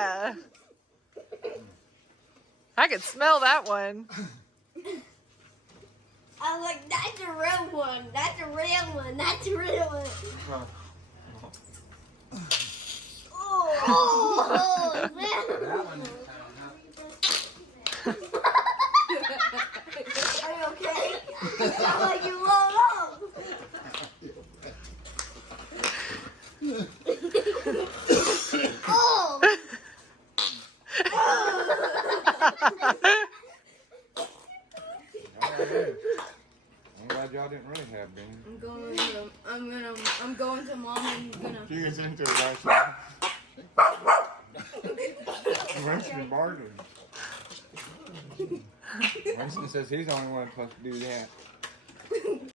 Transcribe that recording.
Yeah. I could smell that one. I'm like, that's a real one. That's a real one. That's a real one. Oh, That one. Are you okay? You sound like you rolled up. Oh. I'm glad y'all didn't really have beans. I'm going to mom and gonna. She gets into it right Winston bartered. Winston says he's the only one supposed to do that.